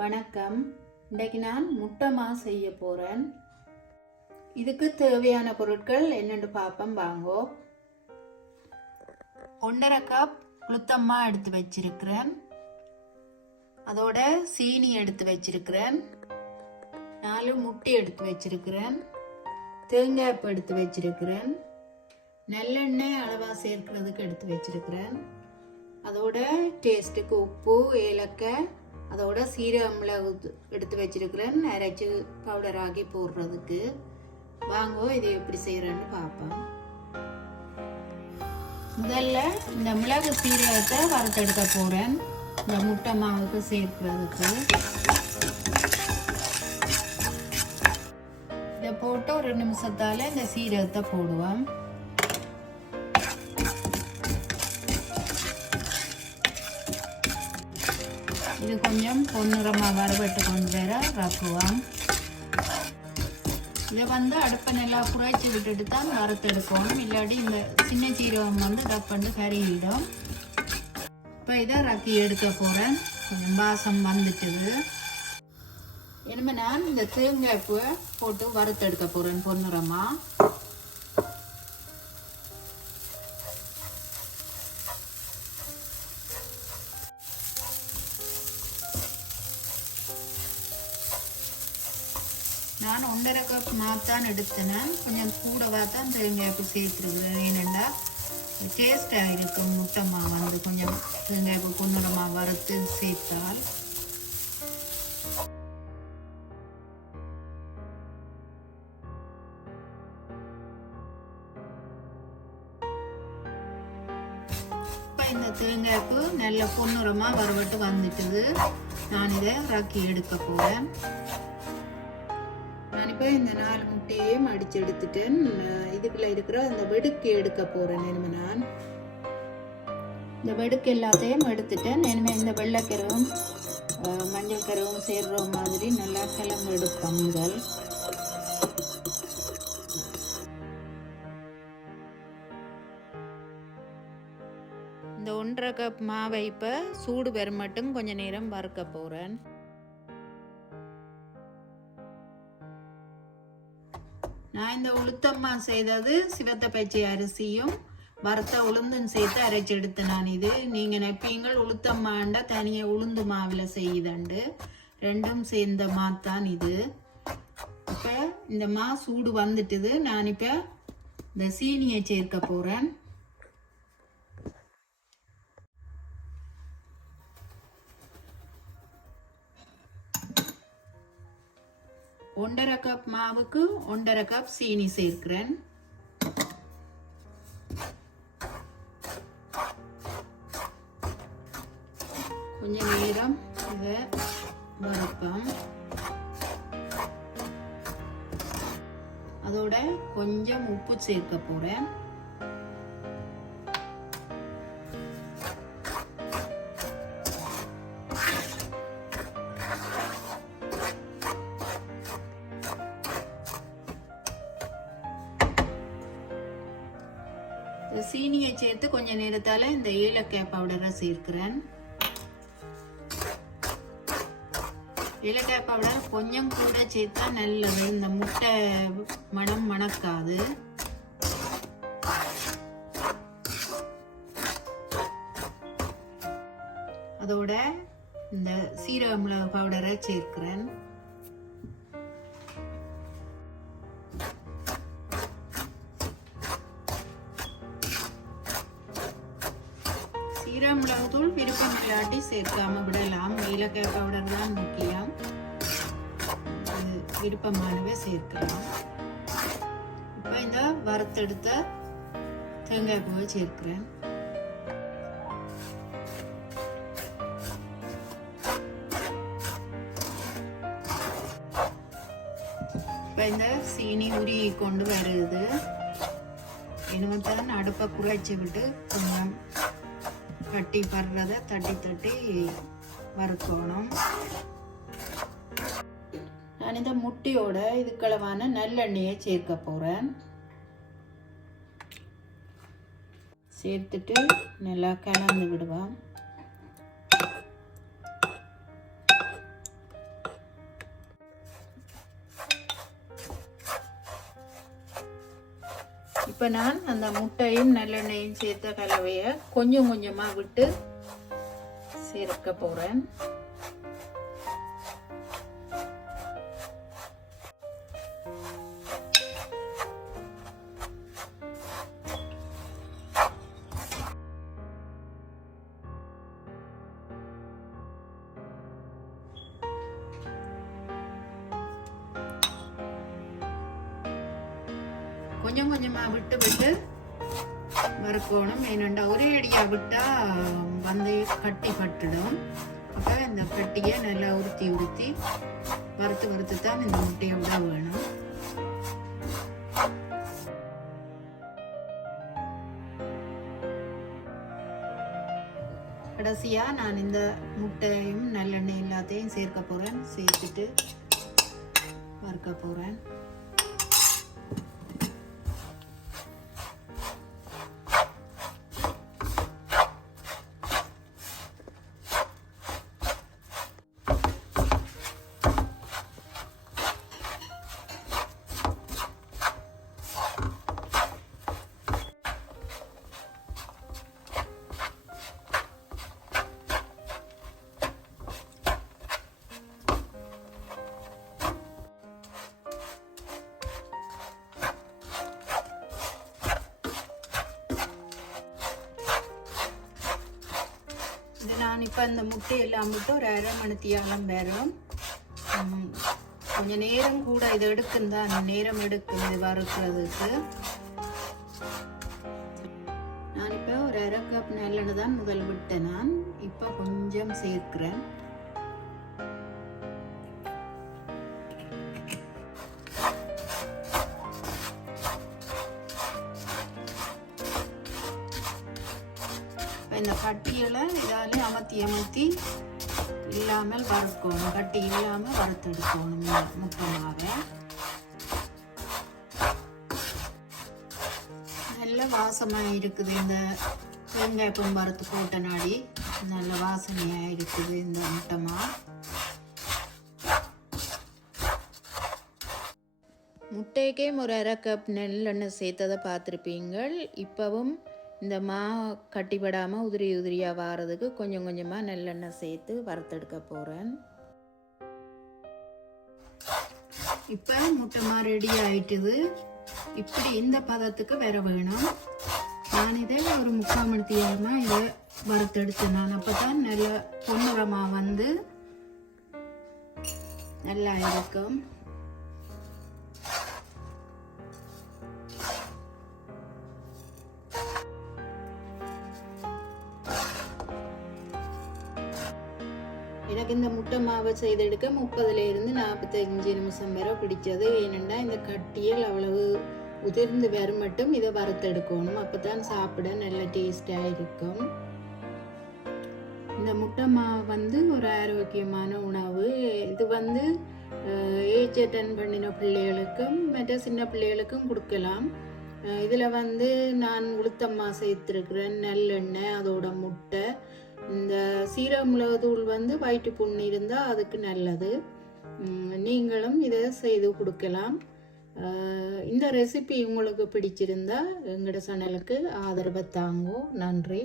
வணக்கம். இன்றைக்கு நான் முட்டை மா செய்ய போகிறேன். இதுக்கு தேவையான பொருட்கள் என்னென்னு பார்ப்போம் வாங்கோ. 1.5 கப் உளுத்தம்மா எடுத்து வச்சிருக்கிறேன். அதோட சீனி எடுத்து வச்சிருக்கிறேன். 4 முட்டை எடுத்து வச்சிருக்கிறேன். தேங்காய் எடுத்து வச்சிருக்கிறேன். நல்லெண்ணெய் அளவாக சேர்க்கிறதுக்கு எடுத்து வச்சிருக்கிறேன். அதோட டேஸ்ட்டுக்கு உப்பு, ஏலக்காய், அதோட சீரகம் மிளகு எடுத்து வச்சிருக்கிறேன், அரைச்சி பவுடர் ஆக்கி போடுறதுக்கு. வாங்கோ இதை எப்படி செய்யறேன்னு பார்ப்போம். முதல்ல இந்த மிளகு சீரகத்தை வறுத்தெடுக்க போறேன் இந்த முட்டை மாவுக்கு சேர்க்கிறதுக்கு. இதை போட்டு ஒரு நிமிஷத்தால இந்த சீரகத்தை போடுவோம். இது கொஞ்சம் பொன்னிறமாக வறுபட்டு கொண்டு வர ரக்குவோம். இதை அடுப்பை நல்லா குறைச்சி விட்டுட்டு தான் வறுத்தெடுக்கணும், இல்லாட்டி இந்த சின்ன சீரகம் டப்பண்டு கறியிடும். இப்போ இதை ரக்கி எடுக்க போகிறேன். கொஞ்சம் வாசம் வந்துட்டுது. இனிமே நான் இந்த தேங்காய் போட்டு வறுத்தெடுக்க போகிறேன் பொன்னிறமாக. நான் 1.5 கப் மாத்தான் எடுத்தேன். கொஞ்சம் கூடவா தான் தேங்காய்ப்பு சேர்த்துருக்குறேன். ஏனெண்டா டேஸ்டாக இருக்கும். முட்டை மா கொஞ்சம் தேங்காய்ப்பு பொன்னிறமாக வறுத்து சேர்த்தால். இப்போ இந்த தேங்காய்ப்பு நல்ல பொன்னிறமாக வறுபட்டு வந்துட்டுது. நான் இதை ரக்கி எடுக்க போகிறேன். நான் இப்போ இந்த 4 முட்டையையும் அடிச்சு எடுத்துட்டேன். இதுக்குள்ள இருக்கிற இந்த வெடுக்கு எடுக்க போறேன். இனிமே நான் இந்த வெடுக்கு எல்லாத்தையும் எடுத்துட்டேன். இனிமே இந்த வெள்ளைக்கருவும் மஞ்சள் கருவும் சேர்ற மாதிரி நல்லா கிளம்பு எடுப்போம். இந்த 1.5 கப் மாவை இப்போ சூடு பெற மட்டும் கொஞ்ச நேரம் வறுக்க போறேன். நான் இந்த உளுத்தம்மா செய்தது சிவத்த பச்சை அரிசியும் வறுத்த உளுந்தும் சேர்த்து அரைச்சி எடுத்தேன். நான் இது நீங்கள் நெப்பீங்கள் உளுத்தம்மாண்டா தனியாக உளுந்து மாவில் செய்யுதண்டு. ரெண்டும் சேர்ந்த மாத்தான் இது. இப்போ இந்த மா சூடு வந்துட்டுது. நான் இப்போ இந்த சீனியை சேர்க்க போகிறேன். ஒன்றரை கப் மாவுக்கு 1.5 கப் சீனி சேர்க்கிறேன். கொஞ்ச நேரம் இதை வறுப்போம். அதோட கொஞ்சம் உப்பு சேர்க்க போறேன். சீனியை சேர்த்து கொஞ்ச நேரத்தால இந்த ஏலக்காய் பவுடரை சேர்க்கிறேன். ஏலக்காய் பவுடர் கொஞ்சம் கூட சேர்த்தா நல்லது. இந்த முட்டை மணம் மணக்காது. அதோட இந்த சீரக மிளகு பவுடரை சேர்க்கிறேன். சீரக மிளகுத்தூள் விருப்பம் இல்லாட்டி சேர்க்காம விடலாம். ஏலக்காய் பவுடர் தான் முக்கியம். விருப்பமானவே சேர்க்கலாம். இப்போ இந்த வறுத்தெடுத்த தேங்காய் பூவை சேர்க்கிறேன். இப்போ இந்த சீனி உருகி கொண்டு வருது. இனிமேதான் அடுப்பை குறைச்சி விட்டு கொஞ்சம் கட்டி படுறத தட்டி தட்டி வறுக்கணும். நான் இந்த முட்டையோட இதுக்களவான நல்லெண்ணெயை சேர்க்க போறேன். சேர்த்துட்டு நல்லா கலந்து விடுவோம். இப்போ நான் அந்த முட்டையும் நல்லெண்ணெயும் சேர்த்த கலவையை கொஞ்சம் கொஞ்சமாக விட்டு சேர்க்க போகிறேன். கொஞ்சம் கொஞ்சமாக விட்டு விட்டு வறுக்கணும். ஏனண்டா ஒரே அடியாக விட்டால் வந்து கட்டி பட்டுடும். அப்போ இந்த கட்டியை நல்லா உறுத்தி வறுத்து தான் இந்த முட்டையை விட வேணும். கடைசியாக நான் இந்த முட்டையும் நல்லெண்ணெய் எல்லாத்தையும் சேர்க்க போகிறேன். சேர்த்துட்டு வறுக்க போகிறேன். நான் இப்போ இந்த முட்டையெல்லாம் விட்டு ஒரு அரை மணித்தியாலம் வரும். கொஞ்சம் நேரம் கூட இது எடுக்கும் தான், நேரம் எடுக்கும் இது வறுக்கிறதுக்கு. நான் இப்போ ஒரு அரை கப் நல்லெண்ணெய் தான் முதல் விட்டேன். நான் இப்போ கொஞ்சம் சேர்க்கிறேன். இந்த கட்டிகளை இதாலே அமர்த்தி இல்லாமல் வறுக்கணும். கட்டி இல்லாமல் வறுத்தெடுக்கணும் முக்கியமாக. நல்ல வாசமாக இருக்குது. இந்த வெங்காயம் வறுத்து போட்ட நாடி நல்ல வாசனையாக இருக்குது இந்த முட்டைமா. முட்டைக்கே ஒரு அரை கப் நெல்லெண்ணெய் சேர்த்ததை பார்த்துருப்பீங்கள். இப்போவும் இந்த மா கட்டிப்படாமல் உதிரியாக வாரதுக்கு கொஞ்சம் கொஞ்சமாக நல்லெண்ணெய் சேர்த்து வறுத்தெடுக்க போகிறேன். இப்போ முட்டைமா ரெடி ஆயிட்டுது. இப்படி இந்த பதத்துக்கு வேற வேணும். நான் இதை ஒரு 3/4 மணி நேரமாக இதை வறுத்தெடுத்தேன். நான் அப்போ தான் நல்ல பொன்னிறமாக வந்து நல்லா இருக்கும். எனக்கு இந்த முட்டை மாவை செய்தெடுக்க 30லேருந்து 45 நிமிஷம் வரை பிடிச்சது. ஏனென்னா இந்த கட்டியல் அவ்வளவு உதிர்ந்து வர மட்டும் இதை வறுத்தெடுக்கணும். அப்போ தான் சாப்பிட நல்ல டேஸ்டாக இருக்கும். இந்த முட்டை மாவு வந்து ஒரு ஆரோக்கியமான உணவு. இது வந்து ஏஜ் அட்டன் பண்ணின பிள்ளைகளுக்கும் மற்ற சின்ன பிள்ளைகளுக்கும் கொடுக்கலாம். இதில் வந்து நான் உளுத்தம்மா சேர்த்துருக்கிறேன், நல்லெண்ணெய், அதோட முட்டை. இந்த சீரகமிளகுத்தூள் வந்து வயிற்று புண்ணு இருந்தால் அதுக்கு நல்லது. நீங்களும் இதை செய்து கொடுக்கலாம். இந்த ரெசிபி உங்களுக்கு பிடிச்சிருந்தா எங்களோட சேனலுக்கு ஆதரவை தாங்கோ. நன்றி.